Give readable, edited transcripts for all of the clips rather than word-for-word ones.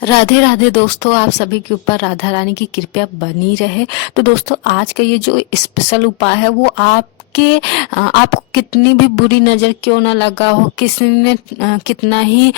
राधे राधे दोस्तों, आप सभी के ऊपर राधा रानी की कृपा बनी रहे। तो दोस्तों, आज का ये जो स्पेशल उपाय है वो आपको कितनी भी बुरी नजर क्यों ना लगा हो, किसी ने कितना ही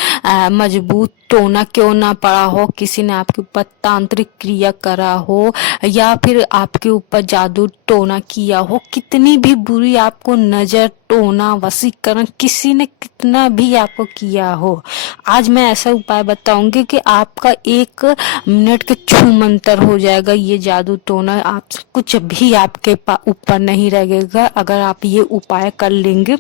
मजबूत टोना क्यों ना पड़ा हो, किसी ने आपके ऊपर तांत्रिक क्रिया करा हो या फिर आपके ऊपर जादू टोना किया हो, कितनी भी बुरी आपको नजर टोना वशीकरण किसी ने कितना भी आपको किया हो, आज मैं ऐसा उपाय बताऊंगी कि आपका 1 मिनट के छू मंतर हो जाएगा। ये जादू टोना आप कुछ भी आपके ऊपर नहीं रहेगा अगर आप ये उपाय कर लेंगे।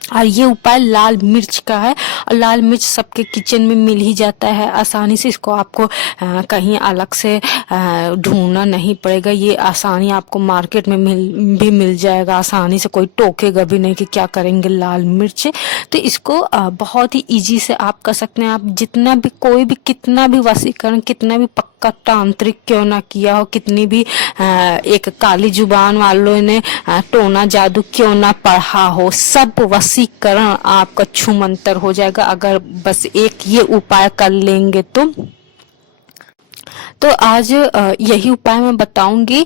और ये उपाय लाल मिर्च का है और लाल मिर्च सबके किचन में मिल ही जाता है आसानी से। इसको आपको कहीं अलग से ढूंढना नहीं पड़ेगा। ये आसानी आपको मार्केट में मिल जाएगा आसानी से, कोई टोकेगा भी नहीं कि क्या करेंगे लाल मिर्च। तो इसको बहुत ही इजी से आप कर सकते हैं। आप जितना भी कोई भी कितना भी वशीकरण कितना भी पक्का तांत्रिक क्यों ना किया हो, कितनी भी एक काली जुबान वालों ने टोना जादू क्यों ना पढ़ा हो, सब वशीकरण आपका छू मंतर हो जाएगा अगर बस एक ये उपाय कर लेंगे तो आज यही उपाय मैं बताऊंगी।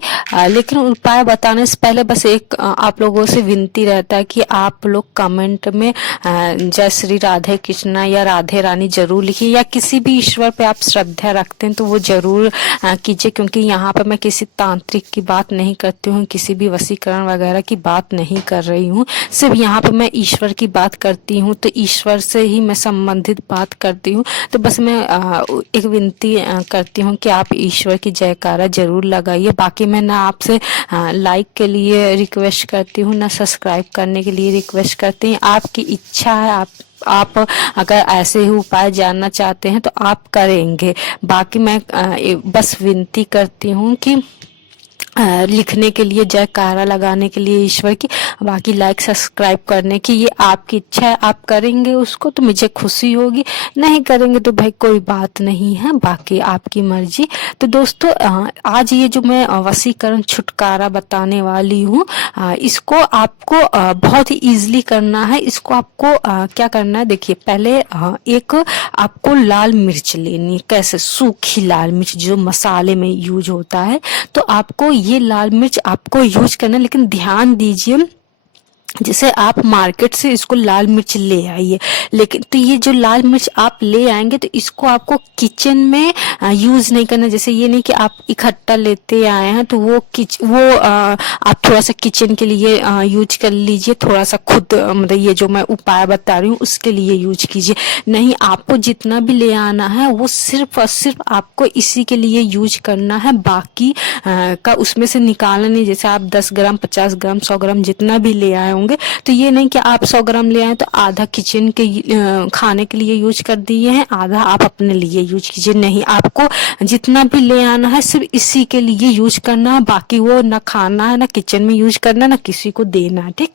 लेकिन उपाय बताने से पहले बस एक आप लोगों से विनती रहता है कि आप लोग कमेंट में जय श्री राधे कृष्णा या राधे रानी जरूर लिखिए, या किसी भी ईश्वर पे आप श्रद्धा रखते हैं तो वो जरूर कीजिए, क्योंकि यहाँ पर मैं किसी तांत्रिक की बात नहीं करती हूँ, किसी भी वशीकरण वगैरह की बात नहीं कर रही हूँ। सिर्फ यहाँ पर मैं ईश्वर की बात करती हूँ, तो ईश्वर से ही मैं संबंधित बात करती हूँ। तो बस मैं एक विनती करती हूँ कि आप ईश्वर की जयकारा जरूर लगाइए। बाकी मैं ना आपसे लाइक के लिए रिक्वेस्ट करती हूँ, ना सब्सक्राइब करने के लिए रिक्वेस्ट करती हूँ। आपकी इच्छा है, आप अगर ऐसे ही उपाय जानना चाहते हैं तो आप करेंगे। बाकी मैं बस विनती करती हूँ कि लिखने के लिए, जयकारा लगाने के लिए ईश्वर की, बाकी लाइक सब्सक्राइब करने की ये आपकी इच्छा है। आप करेंगे उसको तो मुझे खुशी होगी, नहीं करेंगे तो भाई कोई बात नहीं है, बाकी आपकी मर्जी। तो दोस्तों, आज ये जो मैं वशीकरण छुटकारा बताने वाली हूँ, इसको आपको बहुत ही इजीली करना है। इसको आपको क्या करना है, देखिए पहले एक आपको लाल मिर्च लेनी है। कैसे? सूखी लाल मिर्च जो मसाले में यूज होता है। तो आपको ये लाल मिर्च आपको यूज करना है, लेकिन ध्यान दीजिए जैसे आप मार्केट से इसको लाल मिर्च ले आइए, लेकिन तो ये जो लाल मिर्च आप ले आएंगे तो इसको आपको किचन में यूज नहीं करना। जैसे ये नहीं कि आप इकट्ठा लेते आए हैं तो आप थोड़ा सा किचन के लिए यूज कर लीजिए, थोड़ा सा खुद मतलब ये जो मैं उपाय बता रही हूँ उसके लिए यूज कीजिए। नहीं, आपको जितना भी ले आना है वो सिर्फ और सिर्फ आपको इसी के लिए यूज करना है, बाकी का उसमें से निकालना नहीं। जैसे आप 10 ग्राम 50 ग्राम 100 ग्राम जितना भी ले आए होंगे, तो ये नहीं कि आप 100 ग्राम ले आए तो आधा किचन के खाने के लिए यूज कर दिए हैं, आधा आप अपने लिए यूज कीजिए। नहीं, आपको जितना भी ले आना है सिर्फ इसी के लिए यूज करना है, बाकी वो ना खाना है, ना किचन में यूज करना, ना किसी को देना है। ठीक,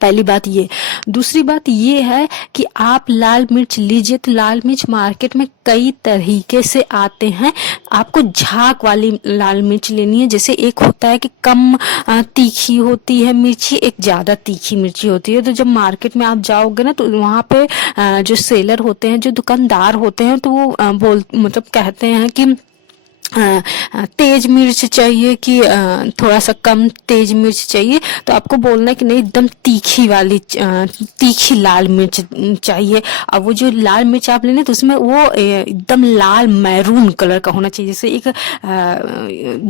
पहली बात ये। दूसरी बात ये है कि आप लाल मिर्च लीजिए तो लाल मिर्च मार्केट में कई तरीके से आते हैं। आपको झाग वाली लाल मिर्च लेनी है। जैसे एक होता है कि कम तीखी होती है मिर्ची, एक ज्यादा तीखी मिर्ची होती है। तो जब मार्केट में आप जाओगे ना तो वहां पे जो सेलर होते हैं, जो दुकानदार होते हैं, तो वो मतलब कहते हैं कि तेज मिर्च चाहिए कि थोड़ा सा कम तेज मिर्च चाहिए। तो आपको बोलना है कि नहीं, एकदम तीखी वाली तीखी लाल मिर्च चाहिए। अब वो जो लाल मिर्च आप लेने तो उसमें वो एकदम लाल मैरून कलर का होना चाहिए। जैसे एक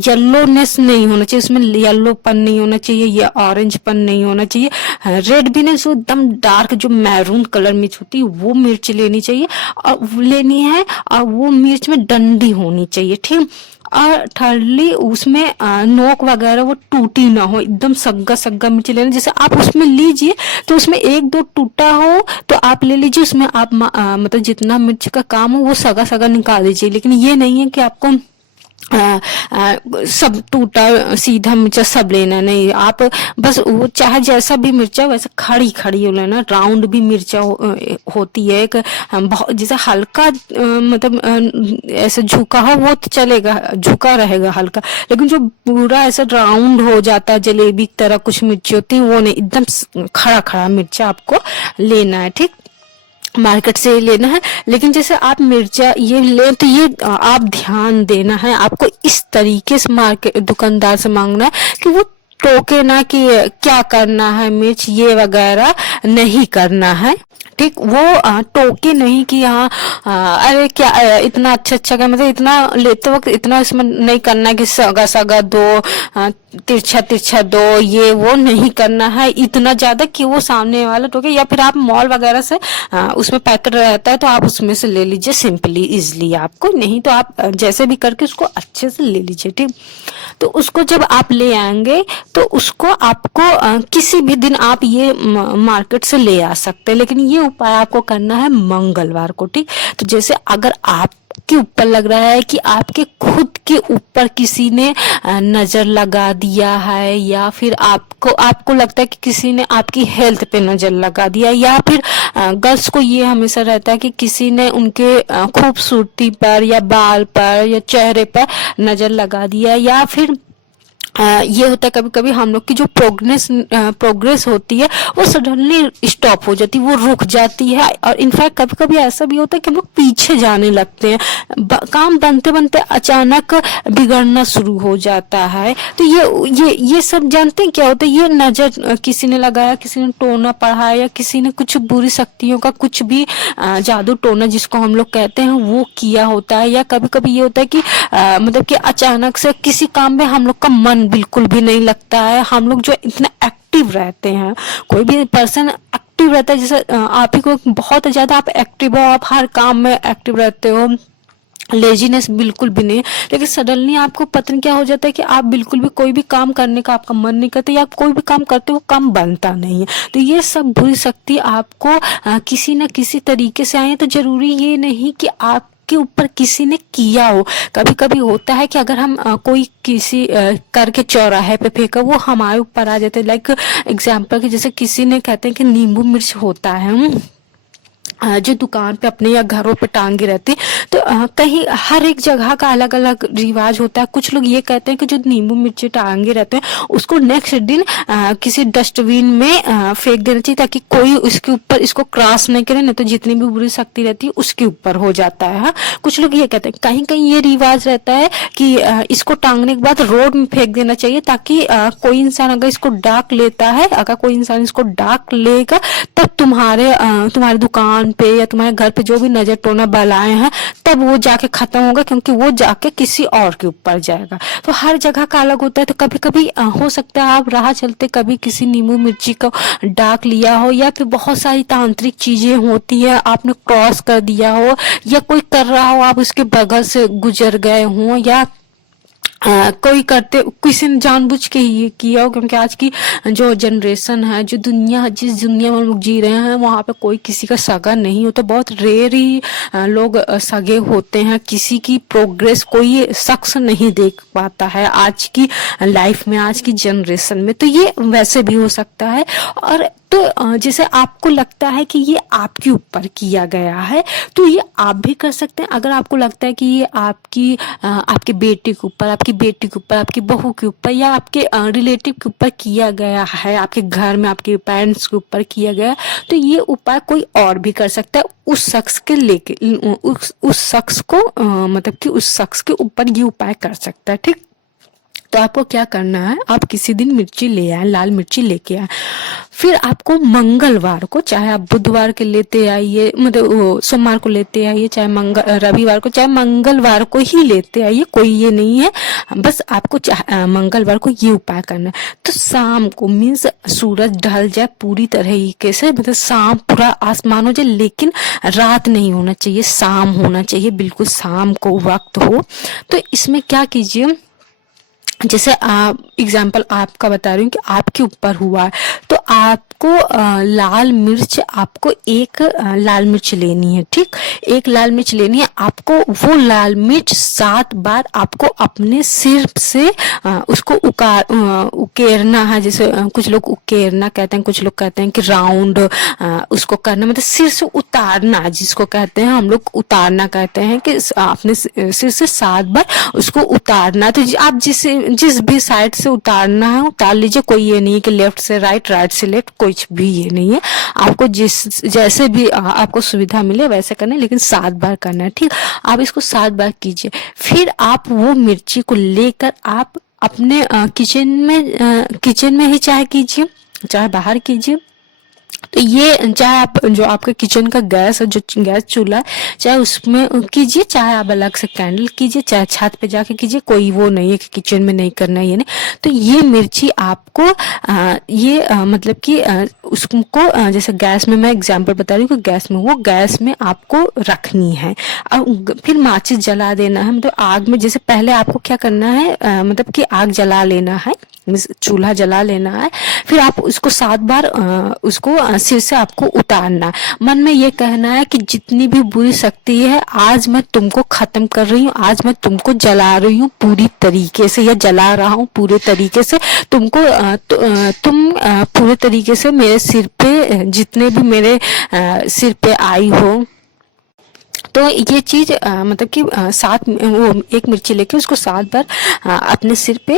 येल्लोनेस नहीं होना चाहिए, उसमें येल्लोपन नहीं होना चाहिए या ऑरेंजपन नहीं होना चाहिए, रेड भी नहीं, एकदम डार्क जो मैरून कलर मिर्च होती है वो मिर्च लेनी चाहिए और लेनी है। और वो मिर्च में डंडी होनी चाहिए। ठीक, और थर्डली उसमें नोक वगैरह वो टूटी ना हो, एकदम सग्गा सग्गा मिर्च लेना। जैसे आप उसमें लीजिए तो उसमें 1-2 टूटा हो तो आप ले लीजिए, उसमें आप मतलब जितना मिर्च का काम हो वो सगा सगा निकाल दीजिए। लेकिन ये नहीं है कि आपको सब टूटा सीधा मिर्चा सब लेना नहीं। आप बस वो चाहे जैसा भी मिर्चा वैसे खड़ी खड़ी लेना। राउंड भी मिर्चा होती है एक, जैसे हल्का मतलब ऐसे झुका हो वो तो चलेगा, झुका रहेगा हल्का, लेकिन जो पूरा ऐसा राउंड हो जाता है जलेबी की तरह कुछ मिर्ची होती है वो नहीं, एकदम खड़ा खड़ा मिर्चा आपको लेना है। ठीक, मार्केट से लेना है। लेकिन जैसे आप मिर्चा ये ले तो ये आप ध्यान देना है, आपको इस तरीके से मार्केट दुकानदार से मांगना है कि वो टोके ना कि क्या करना है, मिर्च ये वगैरह नहीं करना है। ठीक, वो टोके नहीं कि हाँ अरे क्या इतना अच्छा का मतलब इतना लेते वक्त इतना इसमें नहीं करना कि सगा सगा दो, तिरछा तिरछा दो, ये वो नहीं करना है इतना ज्यादा कि वो सामने वाला टोके। या फिर आप मॉल वगैरह से उसमें पैकेट रहता है तो आप उसमें से ले लीजिए सिंपली इजली आपको, नहीं तो आप जैसे भी करके उसको अच्छे से ले लीजिए। ठीक, तो उसको जब आप ले आएंगे तो उसको आपको किसी भी दिन आप ये मार्केट से ले आ सकते हैं, लेकिन ये उपाय आपको करना है मंगलवार को। ठीक, तो जैसे अगर आप के ऊपर लग रहा है कि आपके खुद के ऊपर किसी ने नजर लगा दिया है, या फिर आपको लगता है कि किसी ने आपकी हेल्थ पे नजर लगा दिया, या फिर गर्ल्स को ये हमेशा रहता है कि किसी ने उनके खूबसूरती पर या बाल पर या चेहरे पर नजर लगा दिया, या फिर ये होता है कभी कभी हम लोग की जो प्रोग्रेस होती है वो सडनली स्टॉप हो जाती है, वो रुक जाती है। और इनफैक्ट कभी कभी ऐसा भी होता है कि हम लोग पीछे जाने लगते हैं, काम बनते बनते अचानक बिगड़ना शुरू हो जाता है। तो ये सब जानते हैं क्या होता है, ये नजर किसी ने लगाया, किसी ने टोना पढ़ा, या किसी ने कुछ बुरी शक्तियों का कुछ भी जादू टोना जिसको हम लोग कहते हैं वो किया होता है। या कभी कभी ये होता है कि मतलब कि अचानक से किसी काम में हम लोग का मन बिल्कुल भी नहीं लगता है। हम लोग जो इतना एक्टिव रहते हैं, कोई भी पर्सन एक्टिव रहता है, जैसे आप ही को बहुत ज्यादा आप एक्टिव हो, आप हर काम में एक्टिव रहते हो, लेजीनेस बिल्कुल भी नहीं, लेकिन सडनली आपको पता नहीं क्या हो जाता है कि आप बिल्कुल भी कोई भी काम करने का आपका मन नहीं करता, या आप कोई भी काम करते हो वो काम बनता नहीं है। तो ये सब बुरी शक्ति आपको किसी न किसी तरीके से आई है। तो जरूरी ये नहीं कि आप के ऊपर किसी ने किया हो, कभी कभी होता है कि अगर हम कोई किसी करके चौराहे पे फेंका वो हमारे ऊपर आ जाते हैं। लाइक एग्जाम्पल के जैसे किसी ने कहते हैं कि नींबू मिर्च होता है जो दुकान पे अपने या घरों पे टांगे रहते, तो कहीं हर एक जगह का अलग अलग रिवाज होता है। कुछ लोग ये कहते हैं कि जो नींबू मिर्ची टांगे रहते हैं उसको नेक्स्ट दिन किसी डस्टबिन में फेंक देना चाहिए, ताकि कोई उसके ऊपर इसको क्रॉस नहीं करे, नहीं तो जितनी भी बुरी शक्ति रहती है उसके ऊपर हो जाता है। हाँ? कुछ लोग ये कहते हैं, कहीं कहीं ये रिवाज रहता है कि इसको टांगने के बाद रोड में फेंक देना चाहिए, ताकि कोई इंसान अगर इसको डाक लेता है, अगर कोई इंसान इसको डाक लेगा तब तुम्हारे दुकान पे या तुम्हारे घर पे जो भी नजर टोना बलाए हैं तब वो जाके खत्म होगा, क्योंकि वो जाके किसी और के ऊपर जाएगा। तो हर जगह का अलग होता है। तो कभी कभी हो सकता है आप राह चलते कभी किसी नींबू मिर्ची को डाक लिया हो, या फिर बहुत सारी तांत्रिक चीजें होती है आपने क्रॉस कर दिया हो, या कोई कर रहा हो आप उसके बगल से गुजर गए हो, या कोई करते किसी ने जानबूझ के ही किया हो। क्योंकि आज की जो जनरेशन है, जो जिस दुनिया में लोग जी रहे हैं वहां पे कोई किसी का सगा नहीं होता, बहुत रेयर ही लोग सगे होते हैं। किसी की प्रोग्रेस कोई शख्स नहीं देख पाता है आज की लाइफ में, आज की जनरेशन में। तो ये वैसे भी हो सकता है। और तो जैसे आपको लगता है कि ये आपके ऊपर किया गया है तो ये आप भी कर सकते हैं। अगर आपको लगता है कि ये आपके बेटे के ऊपर, आपकी बेटी के ऊपर, आपकी बहू के ऊपर, या आपके रिलेटिव के ऊपर किया गया है, आपके घर में आपके पेरेंट्स के ऊपर किया गया, तो ये उपाय कोई और भी कर सकता है उस शख्स के लेके, उस शख्स को मतलब कि उस शख्स के ऊपर ये उपाय कर सकता है। ठीक, तो आपको क्या करना है, आप किसी दिन मिर्ची ले आए, लाल मिर्ची लेके आए, फिर आपको मंगलवार को, चाहे आप बुधवार के लेते आइए, मतलब सोमवार को लेते आइए, चाहे रविवार को, चाहे मंगलवार को ही लेते आइए, कोई ये नहीं है, बस आपको मंगलवार को ये उपाय करना है। तो शाम को मीन्स सूरज ढल जाए पूरी तरीके से, मतलब शाम पूरा आसमान हो जाए, लेकिन रात नहीं होना चाहिए, शाम होना चाहिए, बिल्कुल शाम को वक्त हो। तो इसमें क्या कीजिए, जैसे एग्जाम्पल आपका बता रही हूँ कि आपके ऊपर हुआ है, तो आपको लाल मिर्च, आपको एक लाल मिर्च लेनी है। ठीक, एक लाल मिर्च लेनी है आपको। वो लाल मिर्च 7 बार आपको अपने सिर से उसको उकेरना है। जैसे कुछ लोग उकेरना कहते हैं, कुछ लोग कहते हैं कि राउंड उसको करना, मतलब सिर से उतारना, जिसको कहते हैं हम लोग उतारना कहते हैं, कि अपने सिर से 7 बार उसको उतारना। तो आप जिस भी साइड से उतारना है उतार लीजिए, कोई ये नहीं है कि लेफ्ट से राइट, राइट से लेफ्ट, कुछ भी ये नहीं है। आपको जैसे भी आपको सुविधा मिले वैसे करना है, लेकिन 7 बार करना है, ठीक। आप इसको 7 बार कीजिए। फिर आप वो मिर्ची को लेकर आप अपने किचन में ही चाहे कीजिए, चाहे बाहर कीजिए। तो ये चाहे आप जो आपका किचन का गैस है, जो गैस चूल्हा है, चाहे उसमें कीजिए, चाहे आप अलग से कैंडल कीजिए, चाहे छत पे जाके कीजिए, कोई वो नहीं है कि किचन में नहीं करना है, ये नहीं। तो ये मिर्ची आपको मतलब कि उसको जैसे गैस में, मैं एग्जांपल बता रही हूँ कि गैस में आपको रखनी है और फिर माचिस जला देना है। मतलब आग में, जैसे पहले आपको क्या करना है, मतलब कि आग जला लेना है, चूल्हा जला लेना है। फिर आप उसको 7 बार उसको सिर से आपको उतारना है। मन में ये कहना है कि जितनी भी बुरी शक्ति है, आज मैं तुमको खत्म कर रही हूँ, आज मैं तुमको जला रही हूँ पूरी तरीके से, या जला रहा हूँ पूरे तरीके से। तुमको तुम पूरे तरीके से मेरे सिर पे, जितने भी मेरे सिर पे आई हो, तो ये चीज मतलब कि 7 वो एक मिर्ची लेके उसको 7 बार अपने सिर पे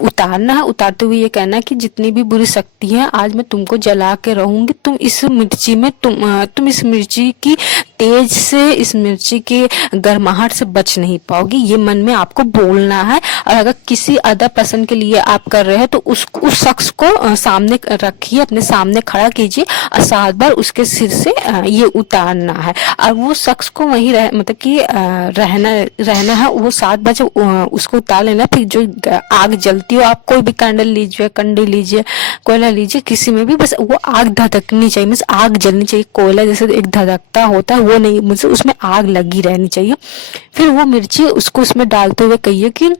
उतारना है। उतारते हुए ये कहना है कि जितनी भी बुरी शक्ति है, आज मैं तुमको जला के रहूंगी। तुम इस मिर्ची में तुम इस मिर्ची की तेज से, इस मिर्ची के गर्माहट से बच नहीं पाओगी। ये मन में आपको बोलना है। और अगर किसी अदर पर्सन के लिए आप कर रहे हैं तो उस शख्स को सामने रखिए, अपने सामने खड़ा कीजिए और 7 बार उसके सिर से ये उतारना है। और वो शख्स को वहीं मतलब कि रहना है। वो 7 बार जब उसको उतार लेना, फिर जो आग जलती हो, आप कोई भी कैंडल लीजिए, कंडी लीजिए, कोयला लीजिए, किसी में भी, बस वो आग धधकनी चाहिए, मीन्स आग जलनी चाहिए। कोयला जैसे एक धधकता होता है वो नहीं, मुझे उसमें आग लगी रहनी चाहिए। फिर वो मिर्ची उसको उसमें डालते हुए कहिए कि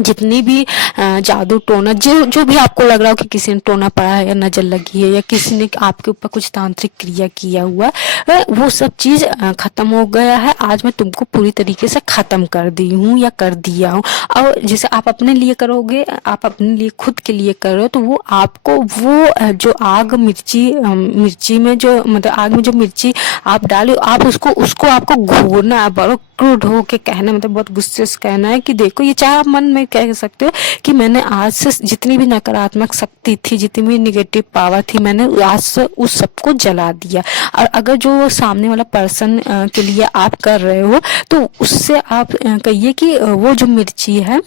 जितनी भी जादू टोना, जो भी आपको लग रहा हो कि किसी ने टोना पड़ा है या नजर लगी है या किसी ने आपके ऊपर कुछ तांत्रिक क्रिया किया हुआ है, वो सब चीज खत्म हो गया है। आज मैं तुमको पूरी तरीके से खत्म कर दी हूँ या कर दिया हूँ। और जैसे आप अपने लिए करोगे, आप अपने लिए खुद के लिए कर रहे हो, तो वो आपको वो जो आग मिर्ची में जो, मतलब आग में जो मिर्ची आप डाले, आप उसको आपको घूरना है, बड़ो क्रूड हो के कहना, मतलब बहुत गुस्से से कहना है कि देखो, ये चाहे आप मन में कह सकते हो कि मैंने आज से जितनी भी नकारात्मक शक्ति थी, जितनी भी निगेटिव पावर थी, मैंने आज से उस सबको जला दिया। और अगर जो सामने वाला पर्सन के लिए आप कर रहे हो, तो उससे आप कहिए कि वो जो मिर्ची है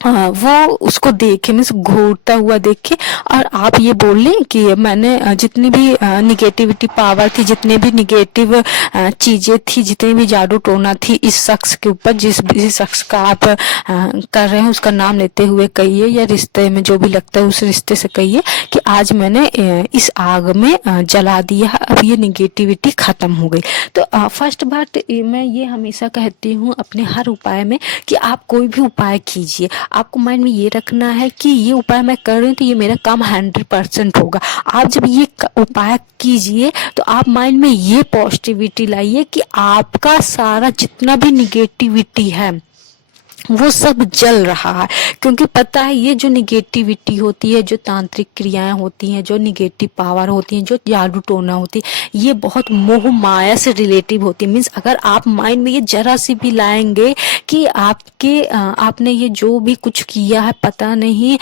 वो उसको देखे, मीन्स घूरता हुआ देखे, और आप ये बोल लें कि मैंने जितनी भी निगेटिविटी पावर थी, जितने भी निगेटिव चीजें थी, जितनी भी जादू टोना थी इस शख्स के ऊपर, जिस भी शख्स का आप कर रहे हैं उसका नाम लेते हुए कहिए, या रिश्ते में जो भी लगता है उस रिश्ते से कहिए कि आज मैंने इस आग में जला दिया, अब ये निगेटिविटी खत्म हो गई। तो फर्स्ट बात मैं ये हमेशा कहती हूँ अपने हर उपाय में कि आप कोई भी उपाय कीजिए, आपको माइंड में ये रखना है कि ये उपाय मैं कर रही हूँ तो ये मेरा काम 100% होगा। आप जब ये उपाय कीजिए तो आप माइंड में ये पॉजिटिविटी लाइए कि आपका सारा जितना भी निगेटिविटी है वो सब जल रहा है। क्योंकि पता है ये जो निगेटिविटी होती है, जो तांत्रिक क्रियाएं होती हैं, जो निगेटिव पावर होती हैं, जो जादू टोना होती है, ये बहुत मोह माया से रिलेटिव होती है। मीन्स अगर आप माइंड में ये जरा सी भी लाएंगे कि आपने ये जो भी कुछ किया है पता नहीं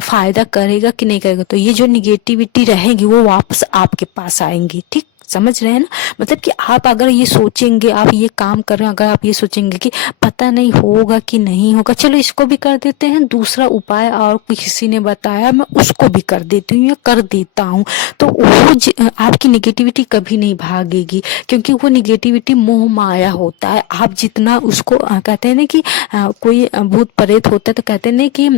फायदा करेगा कि नहीं करेगा, तो ये जो निगेटिविटी रहेगी वो वापस आपके पास आएंगी। ठीक समझ रहे हैं ना? मतलब कि आप अगर ये सोचेंगे, आप ये काम कर रहे हैं, अगर आप ये सोचेंगे कि पता नहीं होगा कि नहीं होगा, चलो इसको भी कर देते हैं, दूसरा उपाय और किसी ने बताया मैं उसको भी कर देती हूँ या कर देता हूँ, तो वो आपकी निगेटिविटी कभी नहीं भागेगी। क्योंकि वो निगेटिविटी मोह माया होता है। आप जितना उसको कहते हैं ना कि कोई भूत प्रेत होता है तो कहते हैं ना कि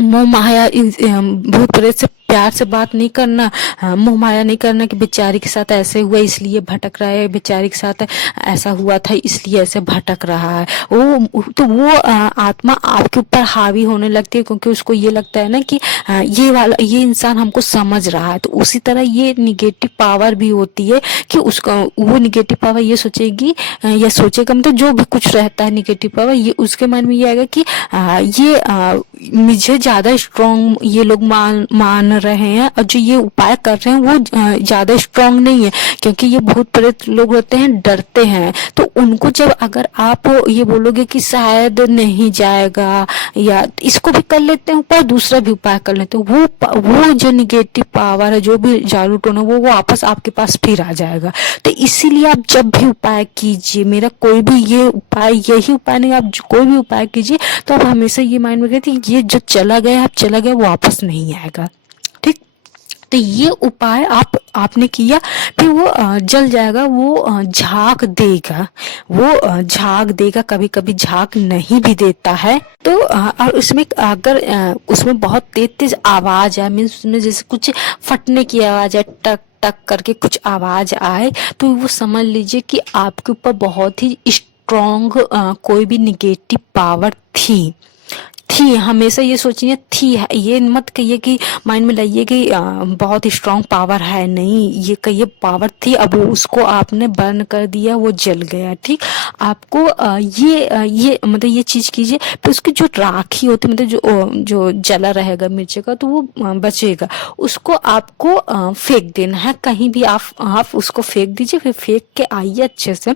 मोह माया, भूत प्रेत से प्यार से बात नहीं करना, मोह माया नहीं करना कि बेचारी के साथ ऐसे हुआ इसलिए भटक रहा है, बेचारी के साथ ऐसा हुआ था इसलिए ऐसे भटक रहा है। वो आत्मा आपके ऊपर हावी होने लगती है, क्योंकि उसको ये लगता है ना कि ये इंसान हमको समझ रहा है। तो उसी तरह ये निगेटिव पावर भी होती है कि उसका वो निगेटिव पावर ये सोचेगी या सोचेगा, मतलब जो भी कुछ रहता है निगेटिव पावर, ये उसके मन में ये आएगा कि ये मुझे ज्यादा स्ट्रॉन्ग ये लोग मान कर रहे हैं और जो ये उपाय कर रहे हैं वो ज्यादा स्ट्रांग नहीं है, क्योंकि ये भूत प्रेत लोग होते हैं, डरते हैं। तो उनको जब अगर आप ये बोलोगे कि शायद नहीं जाएगा या इसको भी कर लेते हैं उपाय, दूसरा भी उपाय कर लेते हैं, वो जो निगेटिव पावर है, जो भी जादू टोना, वो वापस आपके पास फिर आ जाएगा। तो इसीलिए आप जब भी उपाय कीजिए, मेरा कोई भी ये उपाय, यही उपाय नहीं, आप कोई भी उपाय कीजिए तो आप हमेशा ये माइंड में रखिए ये जो चला गया, आप चला गया, वापस नहीं आएगा। ठीक, तो ये उपाय आपने किया, फिर वो जल जाएगा, वो झाग देगा, वो झाग देगा, कभी कभी झाग नहीं भी देता है। तो और उसमें अगर उसमें बहुत तेज तेज आवाज है, मीन्स उसमें जैसे कुछ फटने की आवाज है, टक टक करके कुछ आवाज आए, तो वो समझ लीजिए कि आपके ऊपर बहुत ही स्ट्रॉन्ग कोई भी निगेटिव पावर थी। हमेशा ये सोचिए थी, ये मत कहिए कि माइंड में लाइए कि बहुत स्ट्रांग पावर है, नहीं, ये कहिए पावर थी, अब उसको आपने बर्न कर दिया, वो जल गया। ठीक, आपको ये मतलब ये चीज कीजिए, फिर उसकी जो राखी होती है, मतलब जो जला रहेगा मिर्ची का, तो वो बचेगा, उसको आपको फेंक देना है कहीं भी। आप उसको फेंक दीजिए, फिर फेंक के आइए, अच्छे से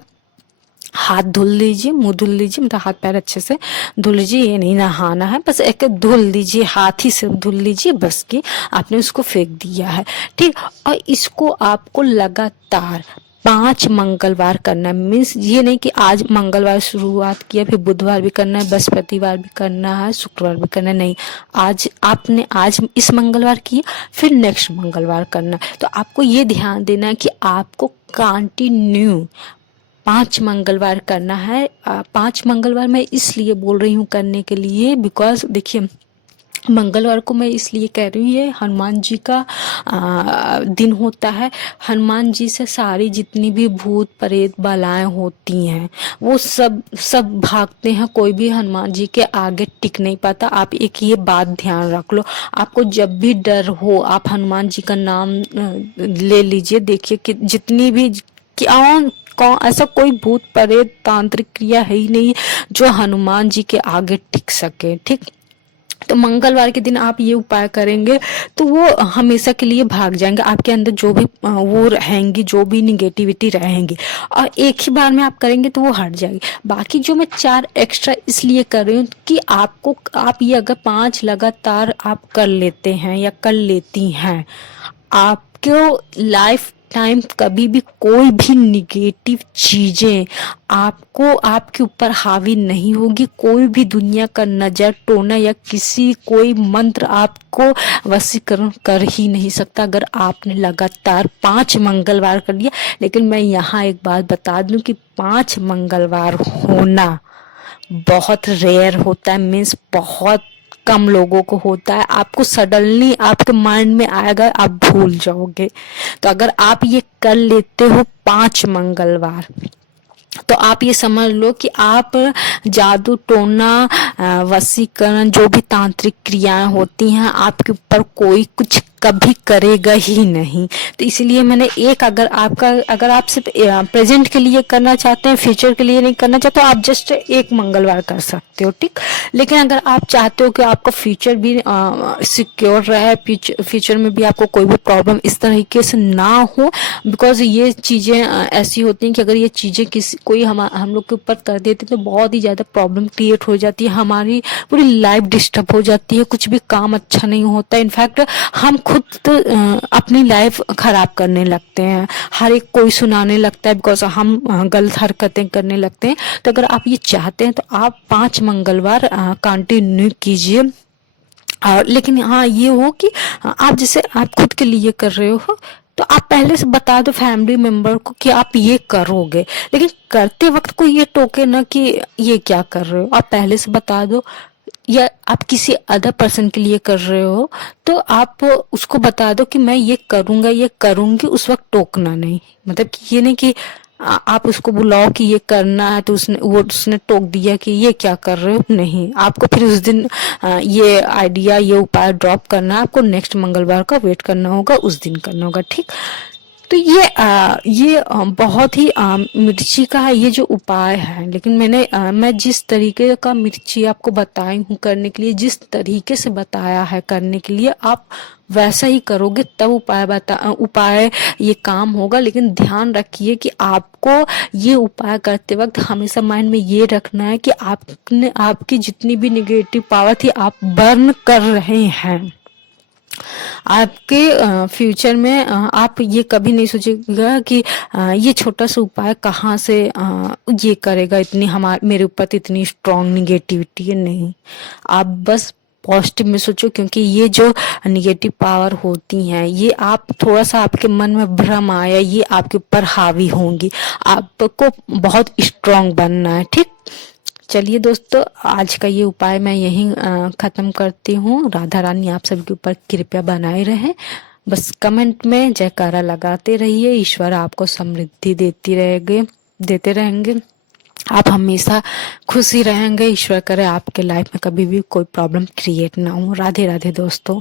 हाथ धुल लीजिए, मुंह धुल लीजिए, मतलब हाथ पैर अच्छे से धुल लीजिए, ये नहीं नहाना है, बस एक धुल लीजिए, हाथ ही से धुल लीजिए, बस कि आपने उसको फेंक दिया है। ठीक, और इसको आपको लगातार 5 मंगलवार करना है। मीन्स ये नहीं कि आज मंगलवार शुरुआत किया, फिर बुधवार भी करना है, बृहस्पतिवार भी करना है, शुक्रवार भी करना है, नहीं, आज इस मंगलवार किया, फिर नेक्स्ट मंगलवार करना है। तो आपको ये ध्यान देना है कि आपको कंटिन्यू 5 मंगलवार करना है। 5 मंगलवार मैं इसलिए बोल रही हूँ करने के लिए, बिकॉज देखिए मंगलवार को मैं इसलिए कह रही हूँ, ये हनुमान जी का दिन होता है। हनुमान जी से सारी जितनी भी भूत प्रेत बलाएं होती हैं वो सब भागते हैं, कोई भी हनुमान जी के आगे टिक नहीं पाता। आप एक ये बात ध्यान रख लो, आपको जब भी डर हो आप हनुमान जी का नाम ले लीजिए। देखिए कि जितनी भी कौन ऐसा कोई भूत प्रेत तांत्रिक क्रिया है ही नहीं जो हनुमान जी के आगे टिक सके। ठीक, तो मंगलवार के दिन आप ये उपाय करेंगे तो वो हमेशा के लिए भाग जाएंगे, आपके अंदर जो भी वो रहेंगी, जो भी निगेटिविटी रहेंगी, और एक ही बार में आप करेंगे तो वो हट जाएगी। बाकी जो मैं 4 एक्स्ट्रा इसलिए कर रही हूँ कि आप ये अगर 5 लगातार आप कर लेते हैं या कर लेती हैं, आपको लाइफ टाइम कभी भी कोई भी निगेटिव चीजें आपके ऊपर हावी नहीं होगी। कोई भी दुनिया का नजर टोना या कोई मंत्र आपको वशीकरण कर ही नहीं सकता, अगर आपने लगातार 5 मंगलवार कर लिया। लेकिन मैं यहाँ एक बात बता दूं कि 5 मंगलवार होना बहुत रेयर होता है, मीन्स बहुत कम लोगों को होता है। आपको सडनली आपके माइंड में आएगा, आप भूल जाओगे। तो अगर आप ये कर लेते हो 5 मंगलवार, तो आप ये समझ लो कि आप जादू टोना वशीकरण जो भी तांत्रिक क्रियाएं होती हैं आपके ऊपर कोई कुछ कभी करेगा ही नहीं। तो इसलिए मैंने अगर आप सिर्फ प्रेजेंट के लिए करना चाहते हैं, फ्यूचर के लिए नहीं करना चाहते, तो आप जस्ट 1 मंगलवार कर सकते हो। ठीक, लेकिन अगर आप चाहते हो कि आपका फ्यूचर भी सिक्योर रहे, फ्यूचर में भी आपको कोई भी प्रॉब्लम इस तरीके से ना हो, बिकॉज ये चीजें ऐसी होती हैं कि अगर ये चीजें कोई हम लोग के ऊपर कर देते तो बहुत ही ज्यादा प्रॉब्लम क्रिएट हो जाती है, हमारी पूरी लाइफ डिस्टर्ब हो जाती है, कुछ भी काम अच्छा नहीं होता। इनफैक्ट हम खुद अपनी लाइफ खराब करने लगते हैं, हर एक कोई सुनाने लगता है, बिकॉज हम गलत हरकतें करने लगते हैं। तो अगर आप ये चाहते हैं तो आप 5 मंगलवार कंटिन्यू कीजिए। और लेकिन हाँ ये हो कि आप जैसे आप खुद के लिए कर रहे हो तो आप पहले से बता दो फैमिली मेंबर को कि आप ये करोगे, लेकिन करते वक्त कोई ये टोके ना कि ये क्या कर रहे हो, आप पहले से बता दो। या आप किसी अदर पर्सन के लिए कर रहे हो तो आप उसको बता दो कि मैं ये करूंगा, ये करूंगी, उस वक्त टोकना नहीं। मतलब कि ये नहीं कि आप उसको बुलाओ कि ये करना है तो उसने टोक दिया कि ये क्या कर रहे हो, नहीं, आपको फिर उस दिन ये आइडिया, ये उपाय ड्रॉप करना है, आपको नेक्स्ट मंगलवार का वेट करना होगा, उस दिन करना होगा। ठीक, तो ये बहुत ही मिर्ची का है ये जो उपाय है, लेकिन मैं जिस तरीके का मिर्ची आपको बताई हूँ करने के लिए, जिस तरीके से बताया है करने के लिए, आप वैसा ही करोगे तब उपाय ये काम होगा। लेकिन ध्यान रखिए कि आपको ये उपाय करते वक्त हमेशा माइंड में ये रखना है कि आपकी जितनी भी निगेटिव पावर थी आप बर्न कर रहे हैं। आपके फ्यूचर में आप ये कभी नहीं सोचेगा कि ये छोटा सा उपाय कहाँ से ये करेगा, इतनी मेरे ऊपर तो इतनी स्ट्रॉन्ग निगेटिविटी है। नहीं, आप बस पॉजिटिव में सोचो, क्योंकि ये जो निगेटिव पावर होती हैं ये आप थोड़ा सा आपके मन में भ्रम आया ये आपके ऊपर हावी होंगी। आपको बहुत स्ट्रॉन्ग बनना है। ठीक, चलिए दोस्तों, आज का ये उपाय मैं यहीं खत्म करती हूँ। राधा रानी आप सबके ऊपर कृपया बनाए रहे। बस कमेंट में जयकारा लगाते रहिए। ईश्वर आपको समृद्धि देते रहेंगे। आप हमेशा खुशी रहेंगे। ईश्वर करे आपके लाइफ में कभी भी कोई प्रॉब्लम क्रिएट ना हो। राधे राधे दोस्तों।